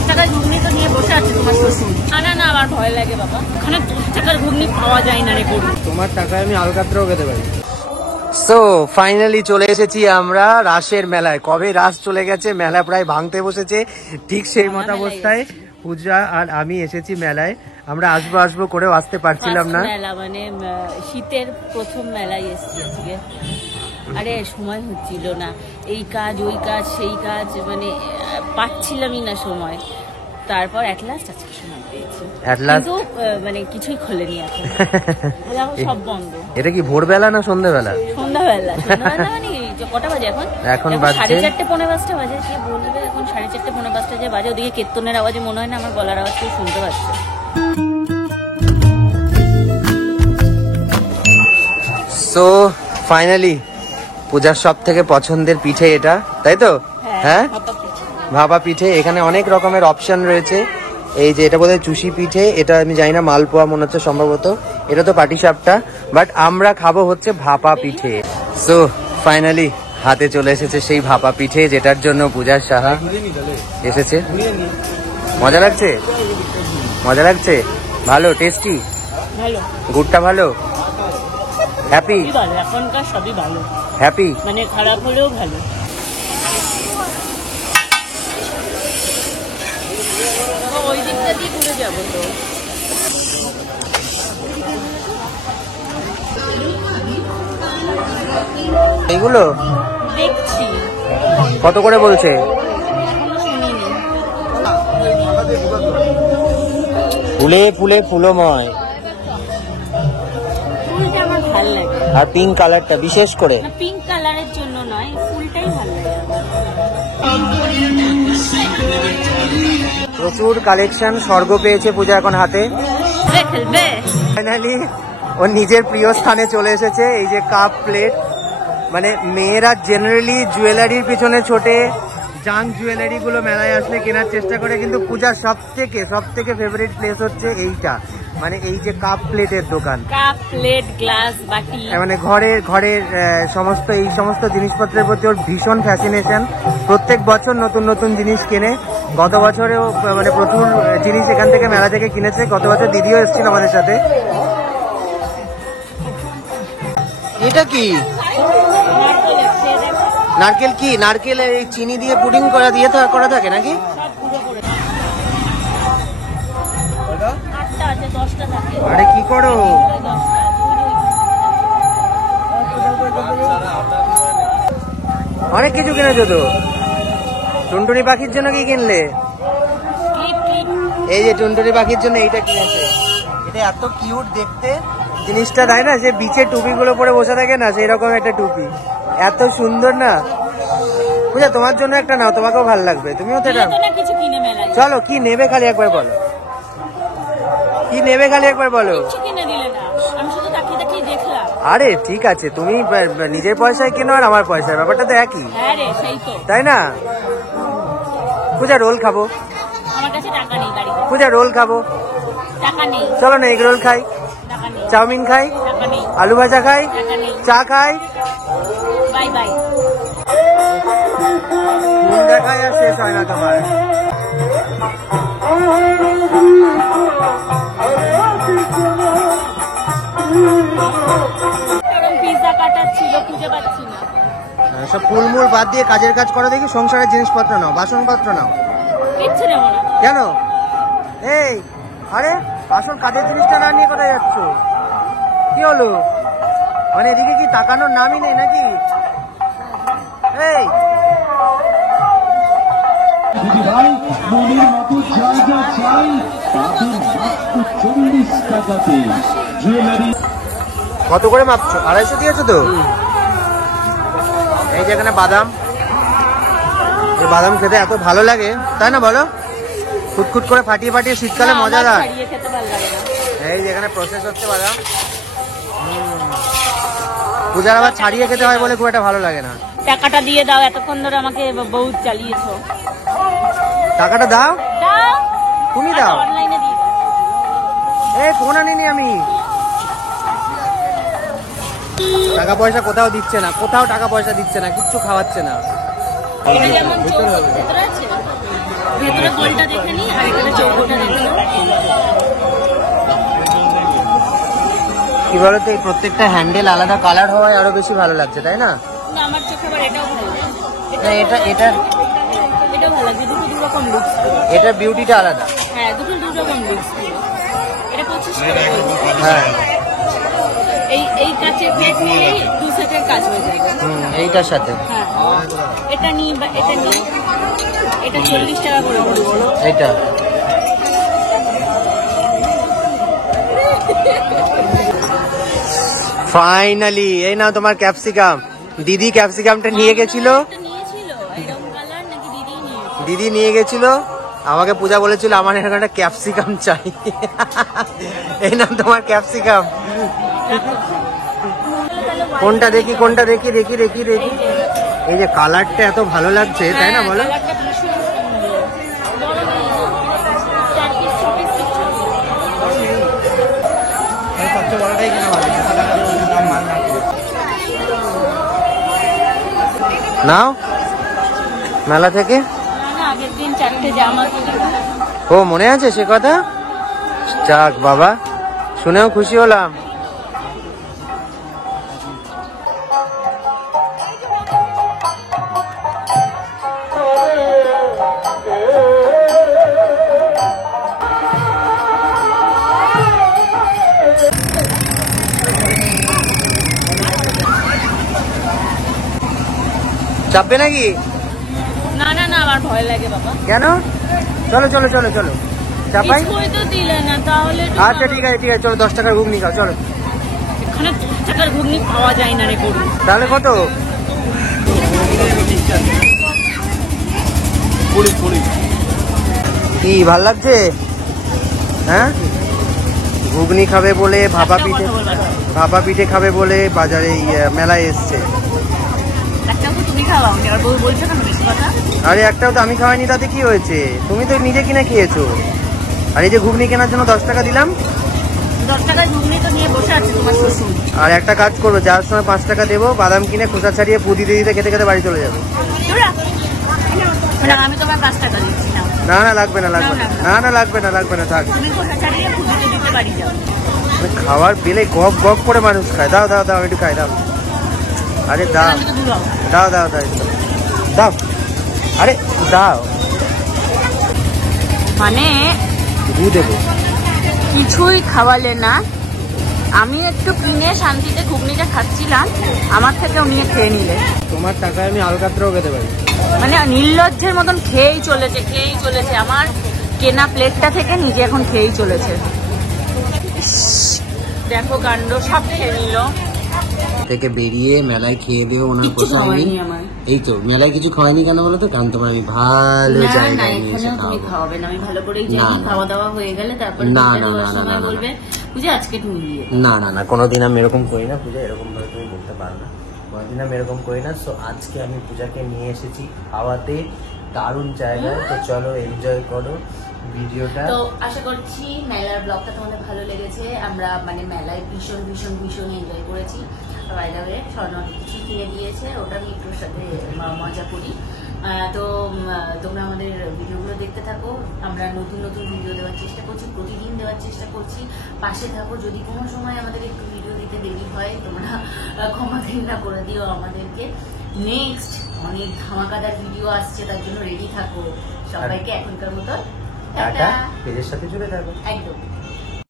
10 টাকার ঘুগনি তো নিয়ে বসে আছে তোমার শ্বশুর। না না আমার ভয় লাগে বাবা, ওখানে 10 টাকার ঘুগনি পাওয়া যায় না রে গরু। তোমার টাকায় আমি আলকাতরাও খেতে পারি। সো ফাইনালি চলে এসেছি আমরা রাসের মেলায়। কবে রাস চলে গেছে, মেলা প্রায় ভাঙতে বসেছে। ঠিক সেই মতাবস্থায় পূজা আর আমি এসেছি মেলায়। আমরা আসবো আসবো করেও আসতে পারছিলাম না। মেলা মানে শীতের প্রথম মেলায় এসেছি আজকে। আরে সময় হচ্ছিল না, এই কাজ ওই কাজ সেই কাজ, মানে পাচ্ছিলামই না সময়। তারপর এট লাস্ট আজকে সময় পেয়েছি, কিন্তু মানে কিছুই খোলেনি এখন। সব বন্ধ। এটা কি ভোরবেলা না সন্ধ্যাবেলা? সন্ধ্যাবেলা। সন্ধ্যাবেলা মানে কটা বাজে এখন? এখন 4:30 পৌনে 5টা বাজে। কে বলবে এখন 4:30 পৌনে 5টা যে বাজে? ওদিকে কীর্তনের আওয়াজে মনে হয় না আমার গলার আওয়াজ কেউ শুনতে পাচ্ছে। সো ফাইনালি পূজার সব থেকে পছন্দের পিঠে এটা, তাই তো? হ্যাঁ, ভাপা পিঠে। এখানে অনেক রকমের অপশন রয়েছে। এই যে এটা বোধহয় চুষি পিঠে, এটা আমি জানি না, মালপোয়া মনে হচ্ছে সম্ভবত, এটা তো পাটিসাপটা, বাট আমরা খাবো হচ্ছে ভাপা পিঠে। সো ফাইনালি হাতে চলে এসেছে সেই ভাপা পিঠে, যেটার জন্য পূজার সাহা এসেছে। মজা লাগছে? মজা লাগছে? ভালো, টেস্টি, গুড়টা ভালো, হ্যাপি? এখনকার সবই ভালো, হ্যাপি, মানে খারাপ হলেও ভালো। ওই দিকটা দিয়ে ঘুরে যাবো তো। এইগুলো দেখছি কত করে বলছে? ফুলে ফুলে ফুলময়, ফুলটা আমার ভালো লাগে। আর পিঙ্ক কালারটা বিশেষ করে। পিঙ্ক কালারের জন্য নয়, ফুলটাই ভালো লাগে। প্রচুর কালেকশন, স্বর্গ পেয়েছে পূজা এখন হাতে। ফাইনালি ও নিজের প্রিয় স্থানে চলে এসেছে। এই যে কাপ প্লেট, মানে মেয়েরা জেনারেলি জুয়েলারির পিছনে ছোটে, জাঙ্ক জুয়েলারি গুলো মেলায় আসলে কেনার চেষ্টা করে, কিন্তু পূজার সব থেকে ফেভারিট প্লেস হচ্ছে এইটা, মানে এই যে কাপ প্লেটের দোকান। কাপ প্লেট, গ্লাস, বাটি, মানে ঘরের সমস্ত এই সমস্ত জিনিসপত্রের প্রতি ওর ভীষণ ফ্যাসিনেশন। প্রত্যেক বছর নতুন নতুন জিনিস কেনে। গত বছরেও মানে প্রচুর জিনিস এখান থেকে মেলা থেকে কিনেছে। গত বছর দিদিও এসেছিল আমাদের সাথে। এটা কি নারকেল? কি নারকেল এই চিনি দিয়ে পুডিং করা থাকে নাকি? আরে কি করো? অনেক কিছু কিনেছো তো। টুনটুনি পাখির জন্য কি কিনলে? এই যে টুনটুনি পাখির জন্য এইটা কিনেছে। এটা এত কিউট দেখতে জিনিসটা, তাই না? যে বিচে টুপি গুলো পরে বসে থাকে না, সেই রকম একটা টুপি, এত সুন্দর না? বুঝা, তোমার জন্য একটা নাও, তোমাকেও ভালো লাগবে, তুমিও তো এটা। চলো, কি নেবে খালি একবার বলো, কি নেবে খালি একবার বলো। আরে ঠিক আছে, তুমি নিজের পয়সায় কেনো আর আমার পয়সায়, ব্যাপারটা তো একই, তাই না? পূজা রোল খাবো, পূজা রোল খাবো, চলো না এগ রোল খাই, চাউমিন খাই, আলু ভাজা খাই, চা খাই, ফুল দেখাই আর শেষ হয় না তোমার। সব ফুলমুল বাদ দিয়ে কাজের কাজ করো দেখি। সংসারের জিনিসপত্র নাও, বাসনপত্র নাও। কেন? এই আরে আসল কাজের জিনিসটা না নিয়ে কোথায় যাচ্ছ? কি হলো? মানে এদিকে কি তাকানোর নামই নেই নাকি? এই কত করে মাপছো? 250 দিয়েছো তো? এই যে এখানে বাদাম, এই বাদাম খেতে এত ভালো লাগে, তাই না বলো? খুটখুট করে ফাটিয়ে ফাটিয়ে শীতকালে মজাদার। এই যে এখানে প্রসেস হচ্ছে বাদাম। পূজার আবার ছাড়িয়ে খেতে হয় বলে খুব একটা ভালো লাগে না। টাকাটা দিয়ে দাও, এতক্ষণ ধরে আমাকে বহুত চালিয়েছো। টাকাটা দাও, তুমি দাও। এই ফোন আনিনি আমি। টাকা পয়সা কোথাও দিচ্ছে না, কোথাও টাকা পয়সা দিচ্ছে না, কিচ্ছু খাওয়াচ্ছে না। ভেতরে গোলটা দেখে নি আর এখানে চৌকোটা দেখে নি। কি বলতো এই প্রত্যেকটা হ্যান্ডেল আলাদা কালার হওয়ায় আরো বেশি ভালো লাগছে, তাই না? না, আমার চোখে আবার এটাও ভালো লাগে। না, এটাও ভালো লাগছে, দুটো দু রকম লুকস। এটার বিউটিটা আলাদা। হ্যাঁ, দুটো দু রকম লুকস। এটা 25 টাকা। হ্যাঁ, এই কাচের প্লেট নিয়েই 2 সেটের কাজ হয়ে যায়। এইটার সাথে। হ্যাঁ, এটা নিই বা এটা নিই, এটা 40 টাকা করে বলছে। এটা ফাইনালি এই নাও তোমার ক্যাপসিকাম। দিদি ক্যাপসিকামটা নিয়ে গেছিল, এটা নিয়েছিল এরকম কালার নাকি দিদি নিয়েছে? দিদি নিয়ে গেছিল, আমাকে পূজা বলেছিল আমার এখানে একটা ক্যাপসিকাম চাই। এই নাও তোমার ক্যাপসিকাম। কোনটা দেখি, কোনটা দেখি, দেখি দেখি দেখি। এই যে কালারটা এত ভালো লাগছে, তাই না বলো? কালারটা ভীষণ সুন্দর। বড় নেই না? 4 পিস 6 পিস নাও মেলা থেকে। না, আগের দিন 4টে জামা কিনেছি। ও মনে আছে সে কথা? যাক বাবা, শুনেও খুশি হলাম। চাপবে নাকি? না না না, আমার ভয় লাগে বাবা। কেন? চলো চলো চলো চলো চাপাই। কিছুই তো দিলে না, তাহলে একটু আচ্ছা ঠিক আছে ঠিক আছে, চলো 10 টাকার ঘুগনি খাও চলো। এখানে 10 টাকার ঘুগনি পাওয়া যায় না রে গরু। তাহলে কত? কি ভাল লাগছে? হ্যাঁ, ঘুগনি খাবে বলে, ভাপা পিঠে, ভাপা পিঠে খাবে বলে বাজারে মেলায় এসছে। একটাও তো তুমি খাওয়াও নি, আর বউ বলছো কেন বেশি কথা? আরে একটাও তো আমি খাওয়াইনি, তাতে কি হয়েছে? তুমি তো নিজে কিনে খেয়েছো। আর এই যে ঘুগনি কেনার জন্য 10 টাকা দিলাম। 10 টাকার ঘুগনি তো নিয়ে বসে আছে তোমার শ্বশুর। আর একটা কাজ করবো, যাওয়ার সময় 5 টাকা দেবো, বাদাম কিনে খোসা ছাড়িয়ে পুদি দিতে দিতে খেতে খেতে বাড়ি চলে যাবে। না, আমি তোমার 5 টাকা দিচ্ছি না। না না লাগবে না, লাগবে না, না না লাগবে না, লাগবে না, থাক। তুমি কোথা ছাড়িয়ে পুজোতে দিতে বাড়ি যাও। খাওয়ার বেলে গপ গপ করে মানুষ খায়। দাও দাও দাও, একটু খাই দাও। আরে দাও আমি তো দূর হবো। দাও দাও দাও দাও, আরে দাও, মানে দু দেবো। কিছুই খাওয়ালে না, আমি একটু কিনে শান্তিতে ঘুগনিটা খাচ্ছিলাম, আমার থেকেও নিয়ে খেয়ে নিলে। তোমার টাকায় আমি আলকাতরাও খেতে পারি। মানে নির্লজ্জের মতন খেয়েই চলেছে আমার কেনা প্লেটটা থেকে নিজে এখন খেয়েই চলেছে। দেখো কাণ্ড, সব খেয়ে নিল। থেকে বেরিয়ে মেলায় খেয়ে দিয়ে ওনার কিচ্ছু খাওয়ায়নি আমার। এই তো মেলায় কিছু খাওয়াইনি কেন বলো তো? কারণ তোমার আমি ভালো না না, জায়গায় নিয়ে এসে এখানেও তুমি খাওয়াবো। খাওয়াবে না, আমি ভালো করেই না, জানি। না। খাওয়া দাওয়া হয়ে গেলে তারপর না, পূজা না, দেওয়ার না, না, সময় না, বলবে পূজা আজকে তুমি দিয়ে দাও। না না না, কোনোদিন আমি এরকম করি না পূজা, এরকম ভাবে তুমি বলতে পারো না। কোনোদিন আমি এরকম করি না। সো আজকে আমি পূজাকে নিয়ে এসেছি খাওয়াতে দারুণ জায়গায়। তো চলো এনজয় করো ভিডিওটা। তো আশা করছি মেলার ব্লগটা তোমাদের ভালো লেগেছে। আমরা মানে মেলায় ভীষণ ভীষণ ভীষণ এনজয় করেছি। বাইরে স্বর্ণ কিছু কিনে দিয়েছে, ওটা আমি একটুর সাথে মজা করি। তো তোমরা আমাদের ভিডিওগুলো দেখতে থাকো। আমরা নতুন নতুন ভিডিও দেওয়ার চেষ্টা করছি, প্রতিদিন দেওয়ার চেষ্টা করছি। পাশে থাকো। যদি কোনো সময় আমাদের একটু ভিডিও দিতে দেরি হয় তোমরা ক্ষমা ঘৃণা করে দিও আমাদেরকে। নেক্সট অনেক ধামাকাদার ভিডিও আসছে, তার জন্য রেডি থাকো। সবাইকে এখনকার মতো টাটা, পেজের সাথে জুড়ে থাকো। একদম।